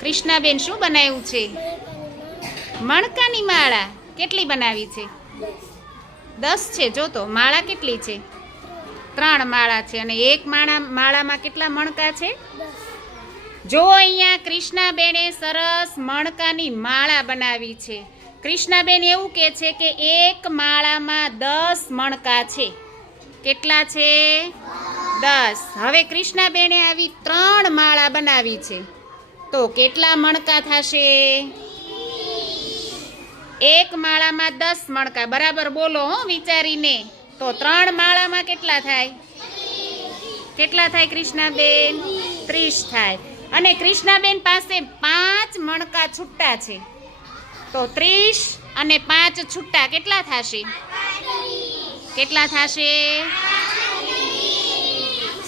કૃષ્ણાબેન શું બનાવ્યું છે? મણકાની માળા કેટલી બનાવી છે? દસ છે, જો તો. માળા કેટલી છે? ત્રણ માળા છે અને એક માળા માળામાં કેટલા મણકા છે? જો અહીંયા કૃષ્ણાબેને સરસ મણકાની માળા બનાવી છે. કૃષ્ણાબેન એવું કહે છે કે એક માળામાં દસ મણકા છે. કેટલા છે? દસ. હવે કૃષ્ણાબેને આવી ત્રણ માળા બનાવી છે. તો કેટલા મણકા થશે? એક માળામાં દસ મણકા. બરાબર બોલો હો વિચારીને. તો ત્રણ માળામાં કેટલા થાય? કેટલા થાય કૃષ્ણાબેન? ત્રીસ થાય. અને કૃષ્ણાબેન પાસે પાંચ મણકા છૂટા છે. તો ત્રીસ અને પાંચ છૂટા કેટલા થશે? કેટલા થશે?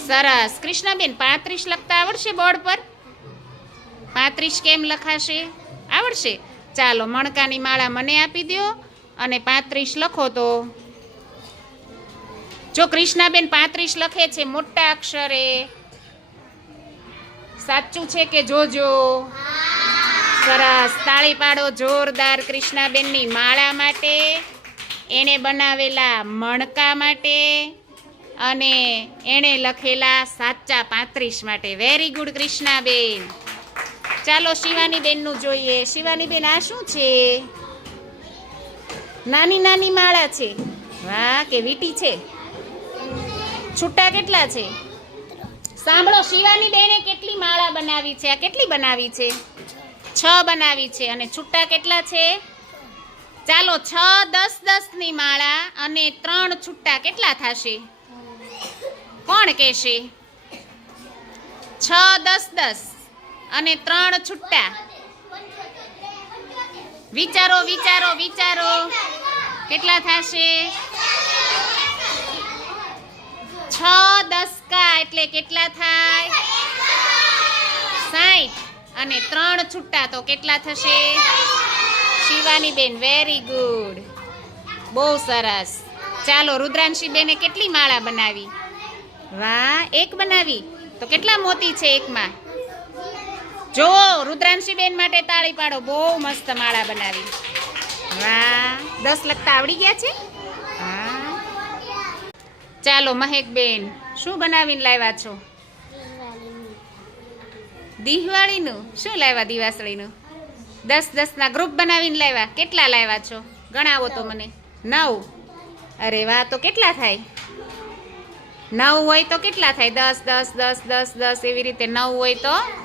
સરસ. કૃષ્ણાબેન પાંત્રીસ લખતા આવડશે બોર્ડ પર? પાંત્રીસ કેમ લખાશે? આવડશે. ચાલો, મણકાની માળા મને આપી દો અને પાંત્રીસ લખો તો. જો કૃષ્ણાબેન પાંત્રીસ લખે છે, મોટા અક્ષરે. સાચું છે કે જોજો? સરસ. તાળી પાડો જોરદાર કૃષ્ણાબેનની માળા માટે, એણે બનાવેલા મણકા માટે અને એણે લખેલા સાચા પાંત્રીસ માટે. વેરી ગુડ કૃષ્ણાબેન. ચાલો શિવાની બેનનું જોઈએ. શિવાની બેન આ શું છે? નાની નાની માળા છે. વાહ, કે વીટી છે. છૂટા કેટલા છે? સાંભળો શિવાની બેને કેટલી માળા બનાવી છે? આ કેટલી બનાવી છે? છ બનાવી છે. અને છૂટા કેટલા છે? ચાલો, છ, દસ દસની માળા અને ત્રણ છૂટા કેટલા થશે? કોણ કહેશે? છ, દસ દસ. અને ત્રણ છૂટા. વિચારો વિચારો વિચારો. કેટલા થશે? છ દસકા એટલે કેટલા થાય? સાઠ અને ત્રણ છૂટા તો કેટલા થશે? શિવાની બેન વેરી ગુડ બહુ સરસ. ચાલો, રુદ્રાંશી બેને કેટલી માળા બનાવી? વાહ, એક બનાવી. તો કેટલા મોતી છે એકમાં? જો રુદ્રાંશી બેન માટે તાળી પાડો. બહુ મસ્ત માળા બનાવી. વાહ, દસ લગતા આવડી ગયા છે? હા. ચાલો મહેક બેન શું બનાવીને લાવ્યા છો? દિવાળીનું. શું લાવ્યા દિવાસળીનું? દસ દસના ગ્રુપ બનાવીને લાવ્યા. કેટલા લાવ્યા છો? ગણાવો તો મને. નવ. અરે વાહ, તો કેટલા થાય? નવ હોય તો કેટલા થાય? દસ દસ દસ દસ દસ, એવી રીતે નવ હોય તો?